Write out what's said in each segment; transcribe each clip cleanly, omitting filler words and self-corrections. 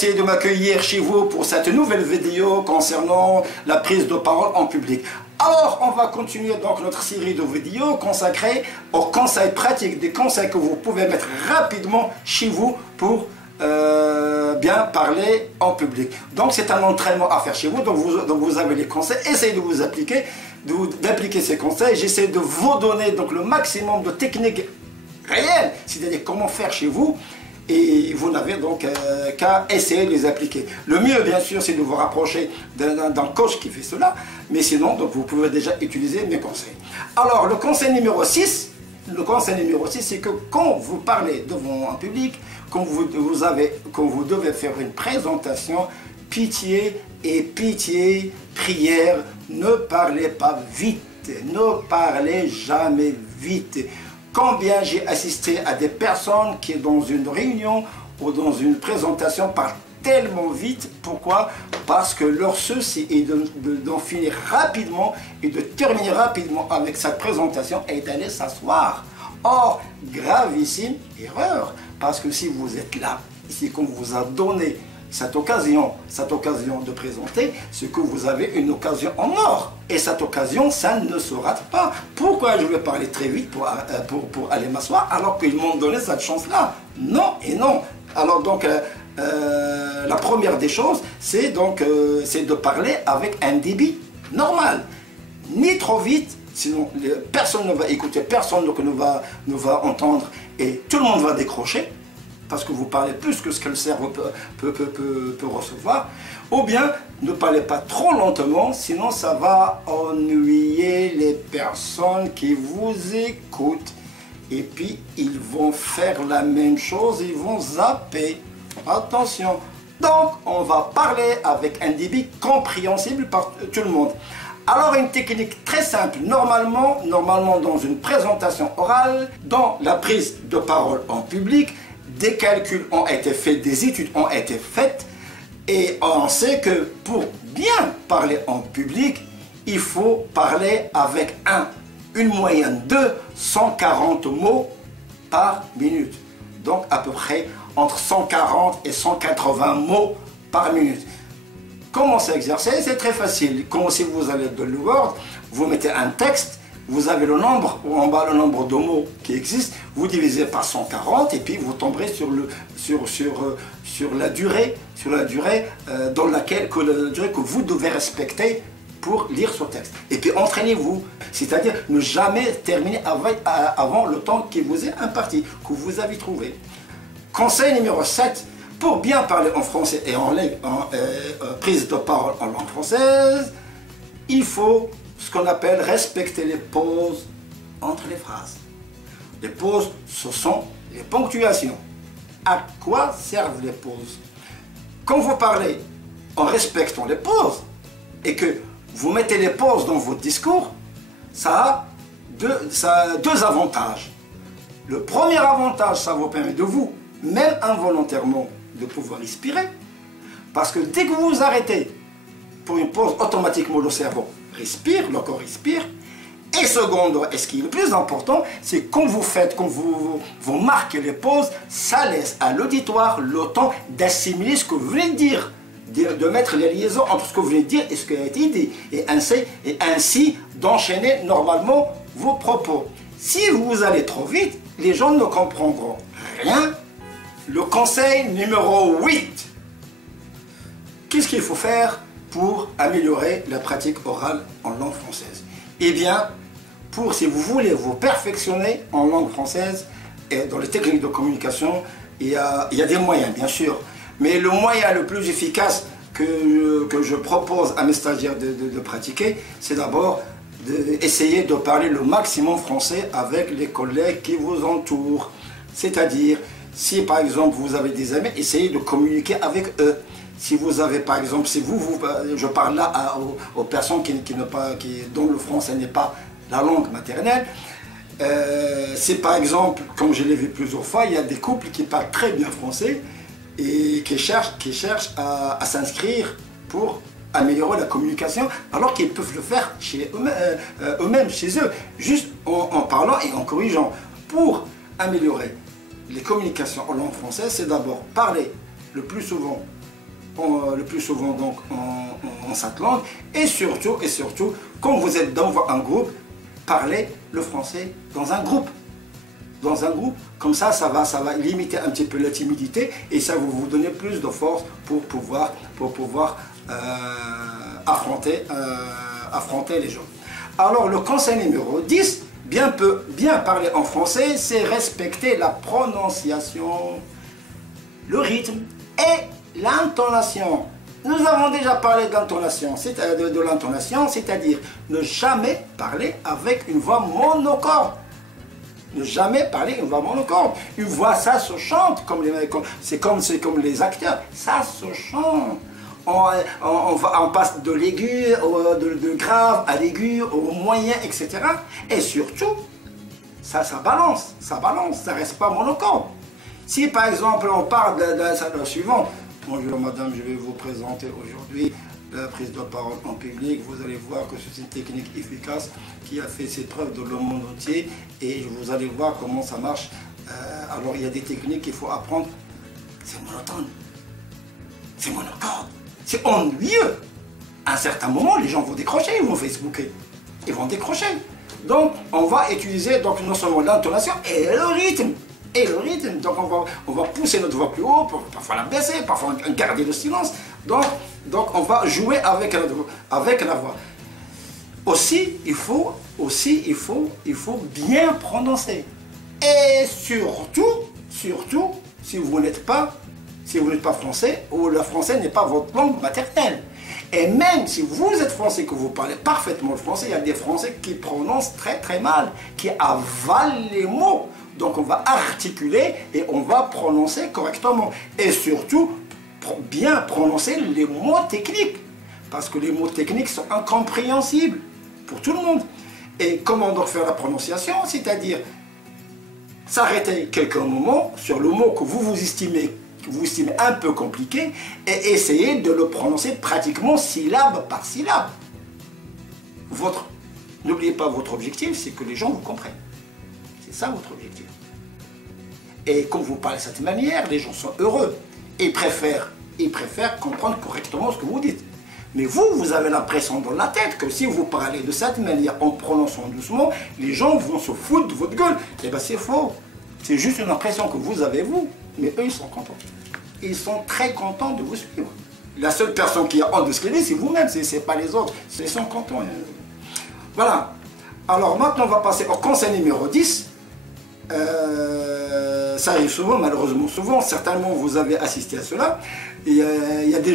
merci de m'accueillir chez vous pour cette nouvelle vidéo concernant la prise de parole en public. Alors, on va continuer donc notre série de vidéos consacrées aux conseils pratiques, des conseils que vous pouvez mettre rapidement chez vous pour bien parler en public. Donc, c'est un entraînement à faire chez vous. Donc, vous avez les conseils. Essayez de vous appliquer, d'appliquer ces conseils. J'essaie de vous donner donc le maximum de techniques réelles, c'est-à-dire comment faire chez vous. Et vous n'avez donc qu'à essayer de les appliquer. Le mieux, bien sûr, c'est de vous rapprocher d'un coach qui fait cela. Mais sinon, donc, vous pouvez déjà utiliser mes conseils. Alors, le conseil numéro 6, c'est que quand vous parlez devant un public, quand vous devez faire une présentation, pitié, prière, ne parlez pas vite. Ne parlez jamais vite. Combien j'ai assisté à des personnes qui, dans une réunion ou dans une présentation, parlent tellement vite. Pourquoi? Parce que leur souci est d'en finir rapidement et de terminer rapidement avec cette présentation et d'aller s'asseoir. Or, gravissime erreur, parce que si vous êtes là, si qu'on vous a donné cette occasion de présenter, c'est que vous avez une occasion en or. Et cette occasion, ça ne se rate pas. Pourquoi je vais parler très vite pour aller m'asseoir alors qu'ils m'ont donné cette chance-là? Non et non. Alors donc, la première des choses, c'est de parler avec un débit normal. Ni trop vite, sinon personne ne va écouter, personne ne va entendre et tout le monde va décrocher. Parce que vous parlez plus que ce que le cerveau peut recevoir, ou bien ne parlez pas trop lentement, sinon ça va ennuyer les personnes qui vous écoutent. Et puis ils vont faire la même chose, ils vont zapper. Attention. Donc on va parler avec un débit compréhensible par tout le monde. Alors une technique très simple, normalement dans une présentation orale, dans la prise de parole en public, des calculs ont été faits, des études ont été faites et on sait que pour bien parler en public, il faut parler avec une moyenne de 140 mots par minute. Donc à peu près entre 140 et 180 mots par minute. Comment s'exercer? C'est très facile. Comme si vous allez de l'Word, vous mettez un texte, vous avez le nombre, en bas le nombre de mots qui existent, vous divisez par 140 et puis vous tomberez sur la durée dans laquelle que vous devez respecter pour lire ce texte. Et puis entraînez-vous, c'est-à-dire ne jamais terminer avant le temps qui vous est imparti, que vous avez trouvé. Conseil numéro 7, pour bien parler en français et en prise de parole en langue française, il faut ce qu'on appelle respecter les pauses entre les phrases. Les pauses, ce sont les ponctuations. À quoi servent les pauses? Quand vous parlez en respectant les pauses et que vous mettez les pauses dans votre discours, ça a deux avantages. Le premier avantage, ça vous permet de vous, même involontairement, de pouvoir respirer. Parce que dès que vous vous arrêtez pour une pause, automatiquement le cerveau respire, le corps respire. Et secondo, et ce qui est le plus important, c'est quand vous marquez les pauses, ça laisse à l'auditoire le temps d'assimiler ce que vous venez de dire, de mettre les liaisons entre ce que vous venez de dire et ce qui a été dit, et ainsi d'enchaîner normalement vos propos. Si vous allez trop vite, les gens ne comprendront rien. Le conseil numéro 8. Qu'est-ce qu'il faut faire pour améliorer la pratique orale en langue française? Eh bien, si vous voulez vous perfectionner en langue française et dans les techniques de communication, il y a des moyens, bien sûr. Mais le moyen le plus efficace que je propose à mes stagiaires de pratiquer, c'est d'abord d'essayer de parler le maximum français avec les collègues qui vous entourent. C'est-à-dire, si par exemple vous avez des amis, essayez de communiquer avec eux. Si vous avez par exemple, je parle là aux personnes dont le français n'est pas la langue maternelle. Si par exemple, comme je l'ai vu plusieurs fois, il y a des couples qui parlent très bien français et qui cherchent à s'inscrire pour améliorer la communication, alors qu'ils peuvent le faire chez eux-mêmes, chez eux, juste en parlant et en corrigeant. Pour améliorer les communications en langue française, c'est d'abord parler le plus souvent le plus souvent donc en cette langue, et surtout, quand vous êtes dans un groupe, parlez le français dans un groupe. Dans un groupe, comme ça, ça va limiter un petit peu la timidité et ça va vous donner plus de force pour pouvoir affronter les gens. Alors le conseil numéro 10, bien parler en français, c'est respecter la prononciation, le rythme et l'intonation. Nous avons déjà parlé d'intonation, de l'intonation, c'est-à-dire ne jamais parler avec une voix monocorde. Ne jamais parler une voix monocorde. Une voix, ça se chante, c'est comme les acteurs, ça se chante. On passe de l'aigu, de grave à l'aigu, au moyen, etc. Et surtout, ça balance, ça reste pas monocorde. Si par exemple on parle de la suivante, bonjour madame, je vais vous présenter aujourd'hui la prise de parole en public. Vous allez voir que c'est une technique efficace qui a fait ses preuves dans le monde entier et vous allez voir comment ça marche. Alors il y a des techniques qu'il faut apprendre. C'est monotone, c'est monocorde, c'est ennuyeux. À un certain moment, les gens vont décrocher, ils vont Facebooker, ils vont décrocher. Donc on va utiliser donc non seulement l'intonation et le rythme. Donc on va pousser notre voix plus haut, parfois la baisser, parfois garder le silence. Donc on va jouer avec la voix. Aussi, il faut bien prononcer. Et surtout, si vous n'êtes pas français, ou le français n'est pas votre langue maternelle. Et même si vous êtes français, que vous parlez parfaitement le français, il y a des français qui prononcent très mal, qui avalent les mots. Donc on va articuler et on va prononcer correctement. Et surtout, bien prononcer les mots techniques. Parce que les mots techniques sont incompréhensibles pour tout le monde. Et comment donc faire la prononciation? C'est-à-dire s'arrêter quelques moments sur le mot que vous estimez un peu compliqué et essayer de le prononcer pratiquement syllabe par syllabe. N'oubliez pas, votre objectif, c'est que les gens vous comprennent. C'est ça votre objectif. Et quand vous parlez de cette manière, les gens sont heureux. Ils préfèrent comprendre correctement ce que vous dites. Mais vous avez l'impression dans la tête que si vous parlez de cette manière en prononçant doucement, les gens vont se foutre de votre gueule. Eh bien c'est faux. C'est juste une impression que vous avez vous. Mais eux, ils sont contents. Ils sont très contents de vous suivre. La seule personne qui a honte de ce qu'il dit, c'est vous-même, c'est pas les autres. Ils sont contents. Voilà. Alors maintenant, on va passer au conseil numéro 10. Ça arrive souvent, malheureusement souvent, certainement vous avez assisté à cela. Il y a des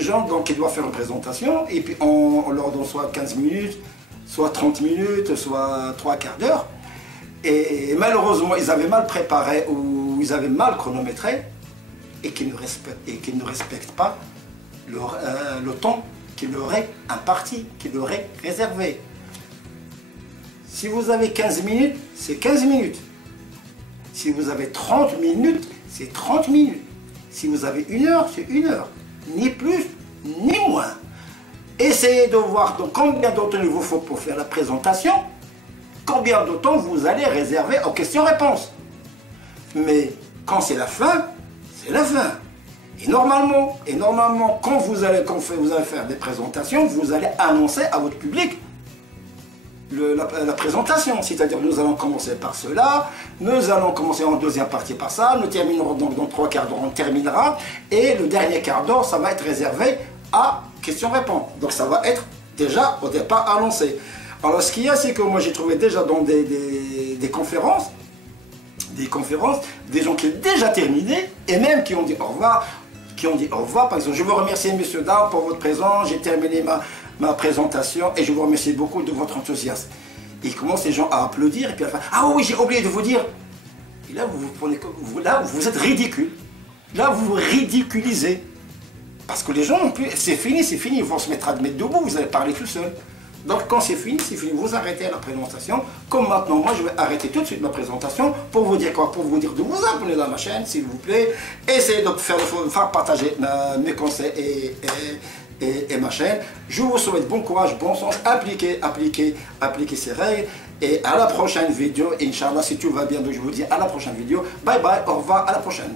gens donc, qui doivent faire une présentation et puis on leur donne soit 15 minutes, soit 30 minutes, soit 3 quarts d'heure. Et malheureusement, ils avaient mal préparé ou ils avaient mal chronométré et qu'ils ne respectent pas le temps qui leur est imparti, qui leur est réservé. Si vous avez 15 minutes, c'est 15 minutes. Si vous avez 30 minutes, c'est 30 minutes. Si vous avez 1 heure, c'est 1 heure. Ni plus, ni moins. Essayez de voir donc combien de temps il vous faut pour faire la présentation, combien de temps vous allez réserver aux questions-réponses. Mais quand c'est la fin, c'est la fin. Et normalement, quand vous allez faire des présentations, vous allez annoncer à votre public la présentation, c'est-à-dire nous allons commencer par cela, nous allons commencer en deuxième partie par ça, nous terminerons donc dans 3 quarts d'heure, on terminera, et le dernier quart d'heure, ça va être réservé à questions-réponses. Donc ça va être déjà au départ annoncé. Alors ce qu'il y a, c'est que moi j'ai trouvé déjà dans des conférences, des gens qui ont déjà terminé, et même qui ont dit au revoir, par exemple, je vous remercie messieurs, dames pour votre présence, j'ai terminé ma présentation et je vous remercie beaucoup de votre enthousiasme. Et ils commencent les gens à applaudir et puis à faire ah oui, j'ai oublié de vous dire. Et là vous êtes ridicule. Là vous vous ridiculisez. Parce que les gens non plus, c'est fini, ils vont se mettre debout, vous allez parler tout seul. Donc quand c'est fini, vous arrêtez la présentation. Comme maintenant, moi je vais arrêter tout de suite ma présentation pour vous dire quoi? Pour vous dire de vous abonner à ma chaîne, s'il vous plaît. Essayez de faire partager mes conseils et ma chaîne. Je vous souhaite bon courage, bon sens, appliquez ces règles. Et à la prochaine vidéo, Inch'Allah, si tout va bien, donc je vous dis à la prochaine vidéo. Bye bye, au revoir, à la prochaine.